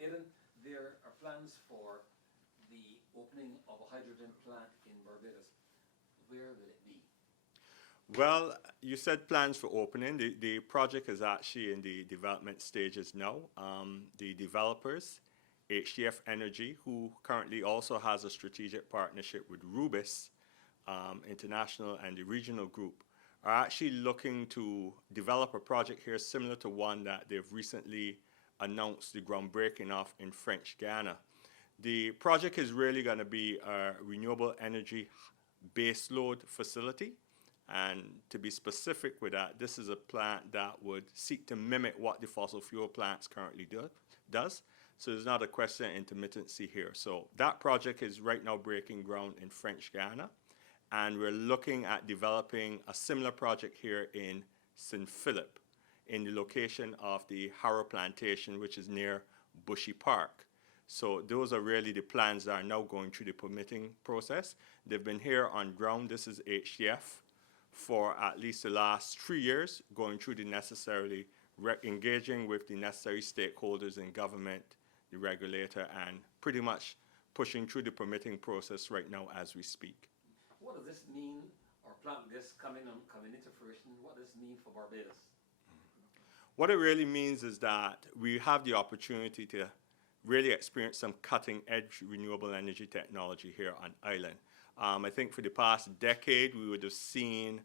Aidan, there are plans for the opening of a hydrogen plant in Barbados. Where will it be? Well, you said plans for opening. The project is actually in the development stages now. The developers, HDF Energy, who currently also has a strategic partnership with Rubis International and the regional group, are actually looking to develop a project here similar to one that they've recently announced the groundbreaking of in French Guiana. The project is really going to be a renewable energy baseload facility. And to be specific with that, this is a plant that would seek to mimic what the fossil fuel plants currently does. So there's not a question of intermittency here. So that project is right now breaking ground in French Guiana. And we're looking at developing a similar project here in St. Philip, in the location of the Harrow Plantation, which is near Bushy Park. So those are really the plans that are now going through the permitting process. They've been here on ground. This is HDF for at least the last 3 years, going through the necessarily engaging with the necessary stakeholders in government, the regulator, and pretty much pushing through the permitting process right now as we speak. What does this mean, or plant this coming into fruition, what does this mean for Barbados? What it really means is that we have the opportunity to really experience some cutting-edge renewable energy technology here on island. I think for the past decade, we would have seen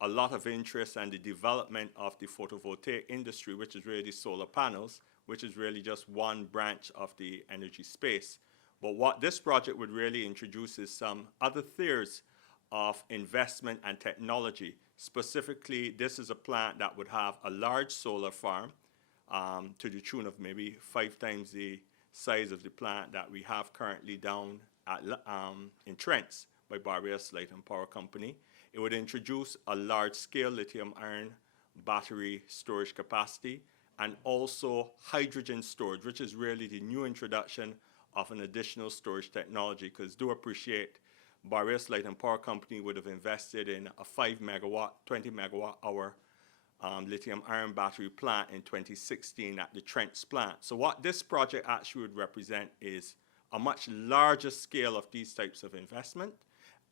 a lot of interest in the development of the photovoltaic industry, which is really solar panels, which is really just one branch of the energy space. But what this project would really introduce is some other tiers of investment and technology. Specifically, this is a plant that would have a large solar farm to the tune of maybe 5 times the size of the plant that we have currently down at, in Trents by Barbados Light and Power Company. It would introduce a large-scale lithium-ion battery storage capacity and also hydrogen storage, which is really the new introduction of an additional storage technology, because do appreciate Barbados Light and Power Company would have invested in a 5 megawatt, 20 megawatt hour lithium-ion battery plant in 2016 at the Trents plant. So what this project actually would represent is a much larger scale of these types of investment.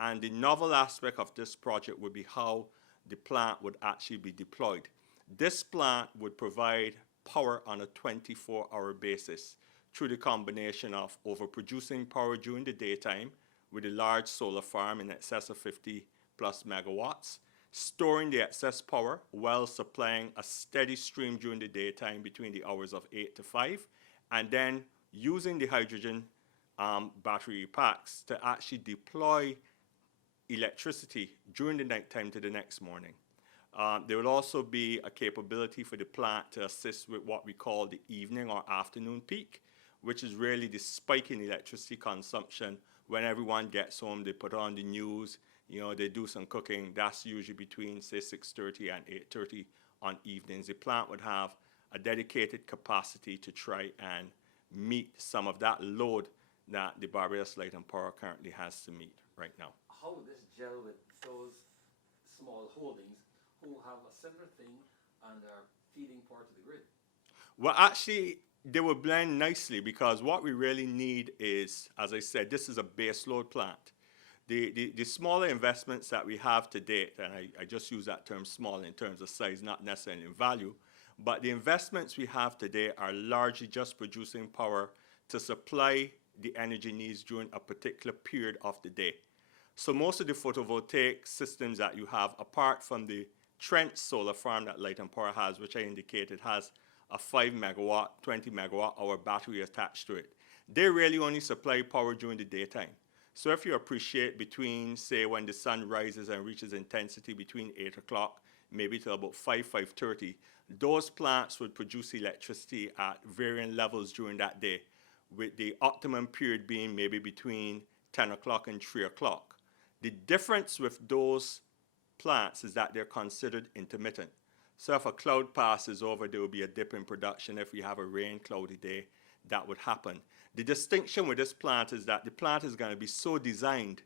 And the novel aspect of this project would be how the plant would actually be deployed. This plant would provide power on a 24-hour basis through the combination of overproducing power during the daytime with a large solar farm in excess of 50 plus megawatts, storing the excess power while supplying a steady stream during the daytime between the hours of 8 to 5, and then using the hydrogen battery packs to actually deploy electricity during the nighttime to the next morning. There will also be a capability for the plant to assist with what we call the evening or afternoon peak, which is really the spike in electricity consumption when everyone gets home. They put on the news, you know, they do some cooking. That's usually between, say, 6:30 and 8:30 on evenings. The plant would have a dedicated capacity to try and meet some of that load that the Barbados Light and Power currently has to meet right now. How would this gel with those small holdings who have a similar thing and are feeding power to the grid? Well, actually, they will blend nicely, because what we really need is, as I said, this is a baseload plant. The smaller investments that we have to date, and I just use that term small in terms of size, not necessarily in value, but the investments we have today are largely just producing power to supply the energy needs during a particular period of the day. So most of the photovoltaic systems that you have, apart from the Trent solar farm that Light and Power has, which I indicated has a 5 megawatt, 20 megawatt hour battery attached to it, they really only supply power during the daytime. So if you appreciate between, say, when the sun rises and reaches intensity between 8 o'clock, maybe till about 5:30, those plants would produce electricity at varying levels during that day, with the optimum period being maybe between 10 o'clock and 3 o'clock. The difference with those plants is that they're considered intermittent. So if a cloud passes over, there will be a dip in production. If we have a rain cloudy day, that would happen. The distinction with this plant is that the plant is going to be so designed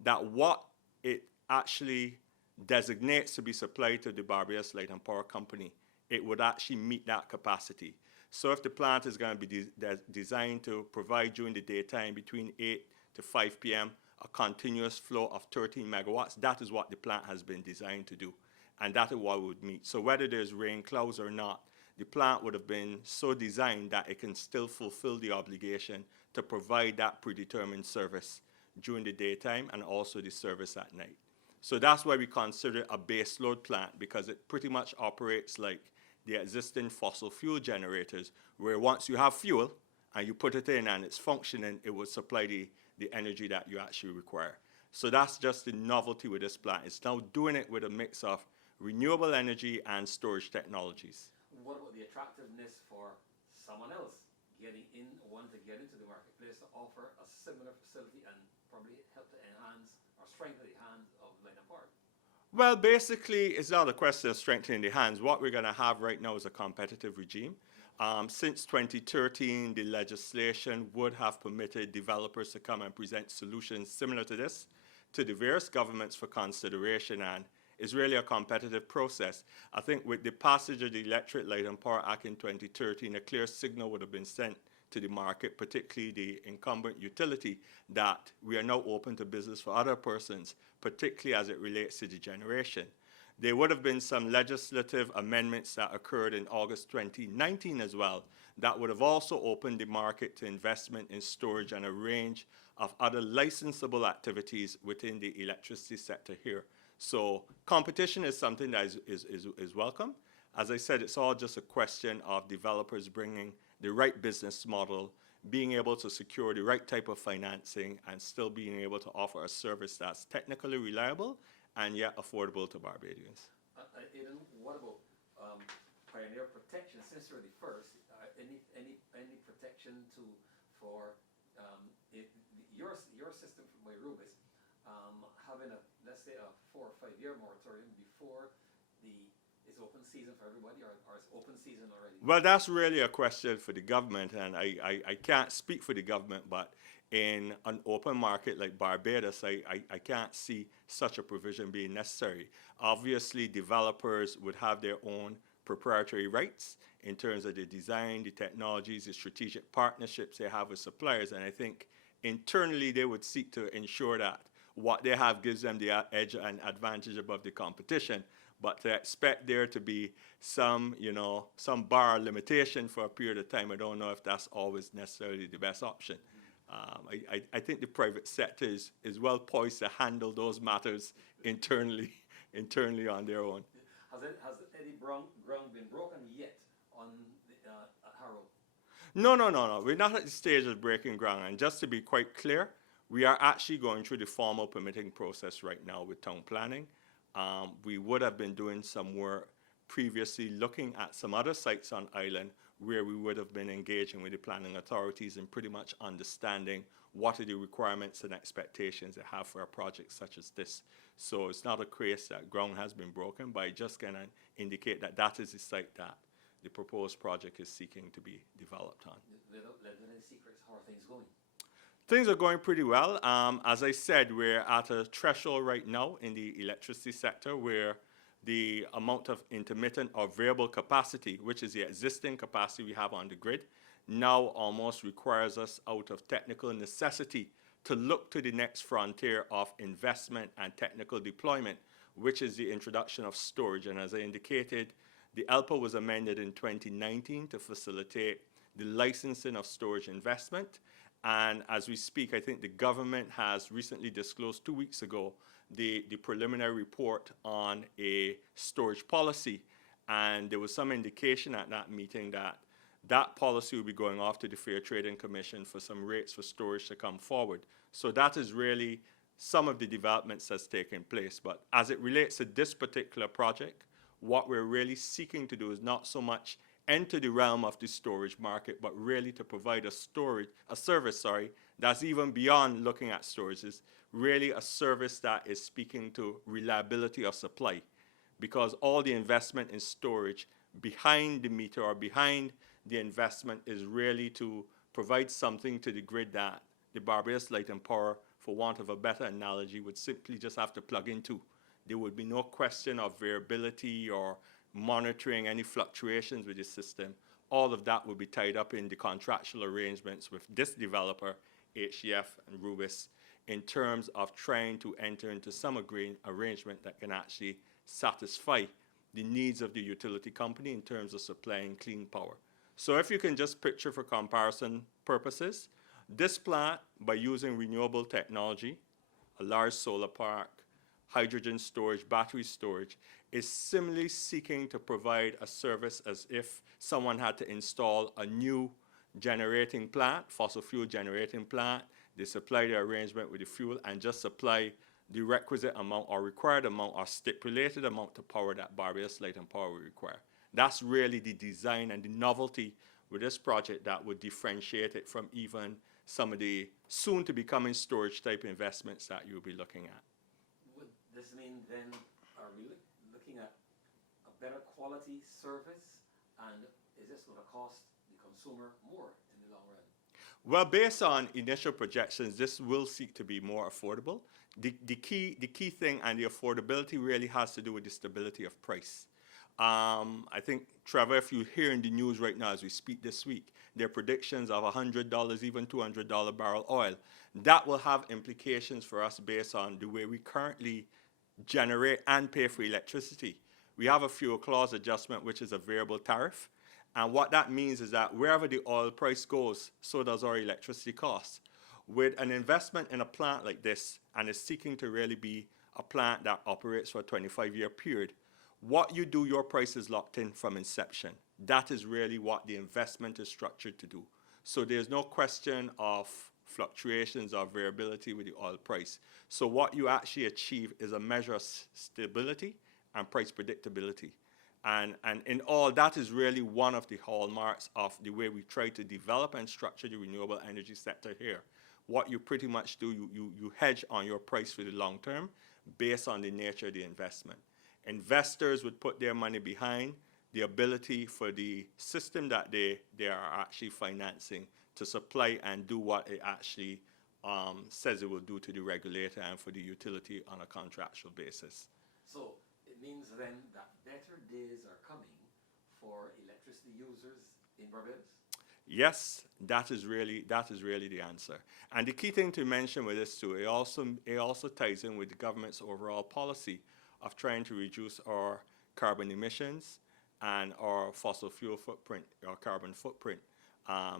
that what it actually designates to be supplied to the Barbados Light and Power Company, it would actually meet that capacity. So if the plant is going to be designed to provide during the daytime between 8 to 5 p.m. a continuous flow of 13 megawatts, that is what the plant has been designed to do. And that is what it would meet. So whether there's rain clouds or not, the plant would have been so designed that it can still fulfill the obligation to provide that predetermined service during the daytime and also the service at night. So that's why we consider it a baseload plant, because it pretty much operates like the existing fossil fuel generators, where once you have fuel and you put it in and it's functioning, it will supply the energy that you actually require. So that's just the novelty with this plant. It's now doing it with a mix of renewable energy and storage technologies. What about the attractiveness for someone else wanting to get into the marketplace to offer a similar facility and probably help to enhance or strengthen the hands of Light and Power? Well, basically, it's not a question of strengthening the hands. What we're going to have right now is a competitive regime. Since 2013, the legislation would have permitted developers to come and present solutions similar to this to the various governments for consideration, and it's really a competitive process. I think with the passage of the Electric Light and Power Act in 2013, a clear signal would have been sent to the market, particularly the incumbent utility, that we are now open to business for other persons, particularly as it relates to the generation. There would have been some legislative amendments that occurred in August 2019 as well that would have also opened the market to investment in storage and a range of other licensable activities within the electricity sector here. So competition is something that is welcome. As I said, it's all just a question of developers bringing the right business model, being able to secure the right type of financing, and still being able to offer a service that's technically reliable and yet affordable to Barbadians. Aidan, what about pioneer protection? Since you're the first, any protection for your system from my Rubis, having let's say a 4 or 5 year moratorium before it's open season for everybody, or it's open season already? Well, that's really a question for the government, and I can't speak for the government, but in an open market like Barbados, I can't see such a provision being necessary. Obviously, developers would have their own proprietary rights in terms of the design, the technologies, the strategic partnerships they have with suppliers, and I think internally they would seek to ensure that what they have gives them the edge and advantage above the competition. But to expect there to be some bar limitation for a period of time, I don't know if that's always necessarily the best option. I think the private sector is well poised to handle those matters internally on their own. Has any ground been broken yet on at Harrow? No. We're not at the stage of breaking ground. And just to be quite clear, we are actually going through the formal permitting process right now with town planning. We would have been doing some work previously looking at some other sites on island where we would have been engaging with the planning authorities and pretty much understanding what are the requirements and expectations they have for a project such as this. So it's not a case that ground has been broken, but I just can indicate that that is the site that the proposed project is seeking to be developed on. Without letting any secrets, how are things going? Things are going pretty well. As I said, we're at a threshold right now in the electricity sector where the amount of intermittent or variable capacity, which is the existing capacity we have on the grid, now almost requires us out of technical necessity to look to the next frontier of investment and technical deployment, which is the introduction of storage. And as I indicated, the ELPA was amended in 2019 to facilitate the licensing of storage investment. And as we speak, I think the government has recently disclosed 2 weeks ago the preliminary report on a storage policy. And there was some indication at that meeting that that policy will be going off to the Fair Trading Commission for some rates for storage to come forward. So that is really some of the developments that's taken place. But as it relates to this particular project, what we're really seeking to do is not so much enter the realm of the storage market, but really to provide a service that's even beyond looking at storage. Is really a service that is speaking to reliability of supply, because all the investment in storage behind the meter or behind the investment is really to provide something to the grid that the Barbados Light and Power, for want of a better analogy, would simply just have to plug into. There would be no question of variability or monitoring any fluctuations with the system. all of that will be tied up in the contractual arrangements with this developer, HEF and Rubis, in terms of trying to enter into some arrangement that can actually satisfy the needs of the utility company in terms of supplying clean power. So if you can just picture for comparison purposes, this plant, by using renewable technology, a large solar park, hydrogen storage, battery storage, is similarly seeking to provide a service as if someone had to install a new generating plant, fossil fuel generating plant. They supply the arrangement with the fuel and just supply the requisite amount or required amount or stipulated amount to power that Barbados Light and Power will require. That's really the design and the novelty with this project that would differentiate it from even some of the soon to be coming storage type investments that you'll be looking at. Would this mean then, are we looking at a better quality service, and is this going to cost the consumer more in the long run? Well, based on initial projections, this will seek to be more affordable. The key thing and the affordability really has to do with the stability of price. I think, Trevor, if you hear in the news right now as we speak this week, there are predictions of $100, even $200 barrel oil. That will have implications for us based on the way we currently generate and pay for electricity. We have a fuel clause adjustment, which is a variable tariff. And what that means is that wherever the oil price goes, so does our electricity costs. With an investment in a plant like this, and is seeking to really be a plant that operates for a 25-year period, what you do, your price is locked in from inception. That is really what the investment is structured to do. So there's no question of fluctuations or variability with the oil price. So what you actually achieve is a measure of stability and price predictability. And in all, that is really one of the hallmarks of the way we try to develop and structure the renewable energy sector here. What you pretty much do, you hedge on your price for the long term based on the nature of the investment. Investors would put their money behind the ability for the system that they are actually financing to supply and do what it actually says it will do to the regulator and for the utility on a contractual basis. So it means then that better days are coming for electricity users in Barbados? Yes, that is really the answer. And the key thing to mention with this too, it also ties in with the government's overall policy of trying to reduce our carbon emissions and our fossil fuel footprint, our carbon footprint.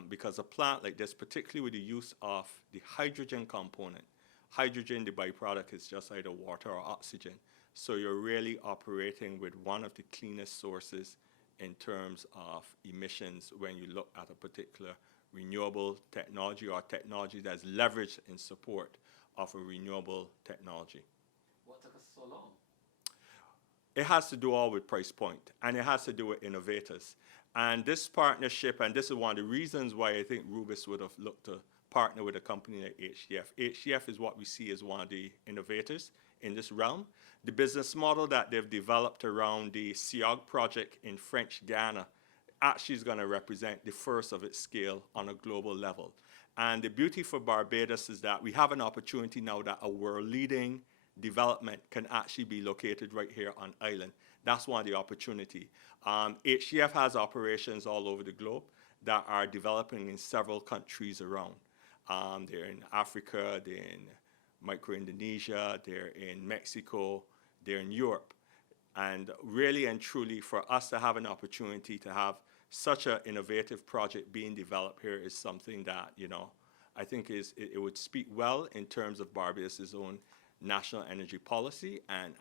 Because a plant like this, particularly with the use of the hydrogen component, hydrogen, the byproduct is just either water or oxygen. So you're really operating with one of the cleanest sources in terms of emissions when you look at a particular renewable technology or technology that's leveraged in support of a renewable technology. What took us so long? It has to do all with price point, and it has to do with innovators. And this partnership, and this is one of the reasons why I think Rubis would have looked to partner with a company like HEF. HEF is what we see as one of the innovators in this realm. The business model that they've developed around the SIOG project in French Guiana actually is going to represent the first of its scale on a global level. And the beauty for Barbados is that we have an opportunity now that a world-leading development can actually be located right here on island. That's one of the opportunity. HEF has operations all over the globe that are developing in several countries around. They're in Africa, they're in Micro-Indonesia, they're in Mexico, they're in Europe. And really and truly, for us to have an opportunity to have such an innovative project being developed here is something that, you know, I think it would speak well in terms of Barbados' own national energy policy and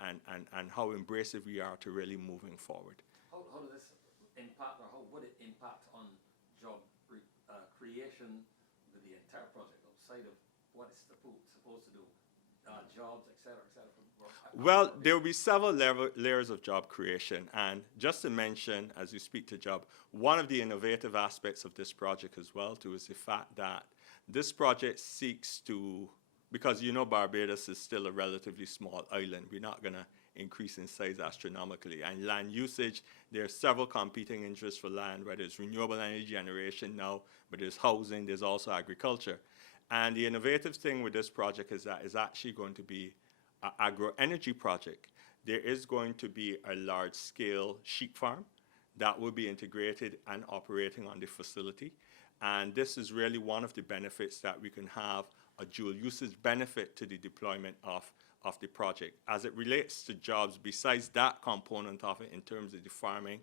how embracive we are to really moving forward. How does this impact, or how would it impact on job creation with the entire project outside of what it's supposed to do? Jobs, et cetera, et cetera. Well, there will be several layers of job creation. And just to mention, as you speak to job, one of the innovative aspects of this project as well, too, is the fact that this project seeks to, because you know Barbados is still a relatively small island, we're not going to increase in size astronomically. And land usage, there are several competing interests for land, whether it's renewable energy generation now, but there's housing, there's also agriculture. And the innovative thing with this project is that it's actually going to be an agro-energy project. There is going to be a large-scale sheep farm that will be integrated and operating on the facility. And this is really one of the benefits that we can have a dual usage benefit to the deployment of the project. As it relates to jobs, besides that component of it in terms of the farming,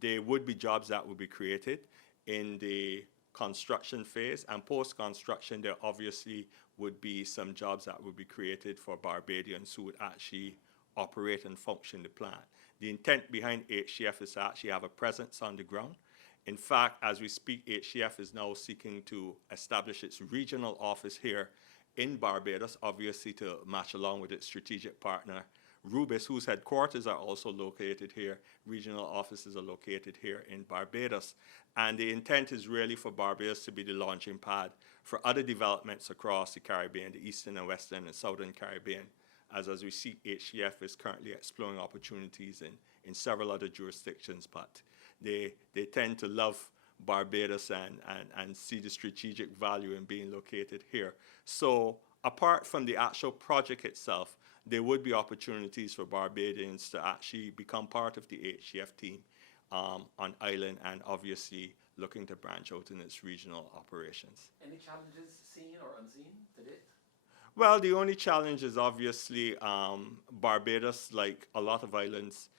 there would be jobs that would be created in the construction phase, and post-construction there obviously would be some jobs that would be created for Barbadians who would actually operate and function the plant. The intent behind HCF is to actually have a presence on the ground. In fact, as we speak, HCF is now seeking to establish its regional office here in Barbados, obviously to match along with its strategic partner, Rubis, whose headquarters are also located here. Regional offices are located here in Barbados. And the intent is really for Barbados to be the launching pad for other developments across the Caribbean, the Eastern and Western and Southern Caribbean. As we see, HCF is currently exploring opportunities in several other jurisdictions, but they tend to love Barbados and see the strategic value in being located here. So apart from the actual project itself, there would be opportunities for Barbadians to actually become part of the HCF team on island, and obviously looking to branch out in its regional operations. Any challenges seen or unseen to date? Well, the only challenge is obviously Barbados, like a lot of islands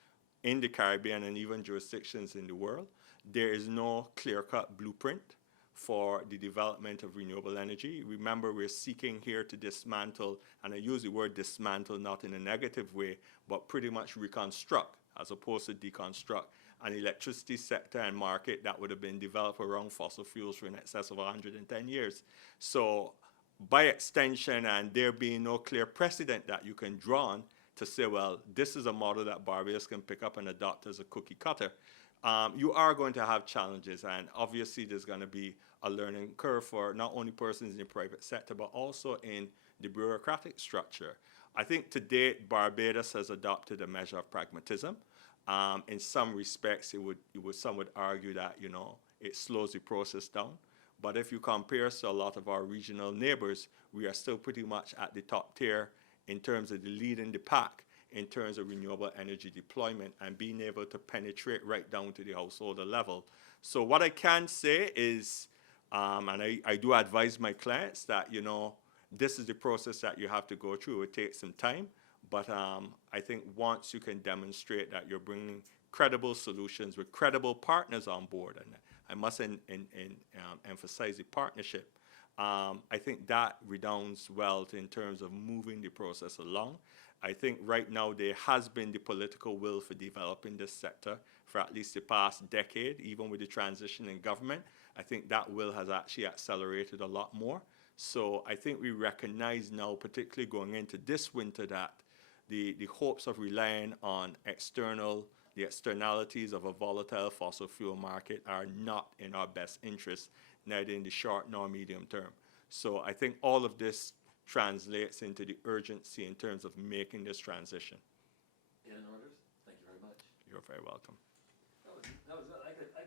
in the Caribbean and even jurisdictions in the world, there is no clear-cut blueprint for the development of renewable energy. Remember, we're seeking here to dismantle, and I use the word dismantle not in a negative way, but pretty much reconstruct as opposed to deconstruct an electricity sector and market that would have been developed around fossil fuels for in excess of 110 years. So by extension, and there being no clear precedent that you can draw on to say, well, this is a model that Barbados can pick up and adopt as a cookie cutter, you are going to have challenges, and obviously there's going to be a learning curve for not only persons in the private sector, but also in the bureaucratic structure. I think to date, Barbados has adopted a measure of pragmatism. In some respects, some would argue that, you know, it slows the process down. But if you compare us to a lot of our regional neighbors, we are still pretty much at the top tier in terms of the lead in the pack in terms of renewable energy deployment and being able to penetrate right down to the householder level. So what I can say is, and I do advise my clients that, you know, this is the process that you have to go through. It takes some time, but I think once you can demonstrate that you're bringing credible solutions with credible partners on board, and I must emphasize the partnership, I think that redounds well in terms of moving the process along. I think right now there has been the political will for developing this sector for at least the past decade, even with the transition in government. I think that will has actually accelerated a lot more. So I think we recognize now, particularly going into this winter, that the hopes of relying on the externalities of a volatile fossil fuel market are not in our best interest, neither in the short nor medium term. So I think all of this translates into the urgency in terms of making this transition. In orders, thank you very much. You're very welcome. That was I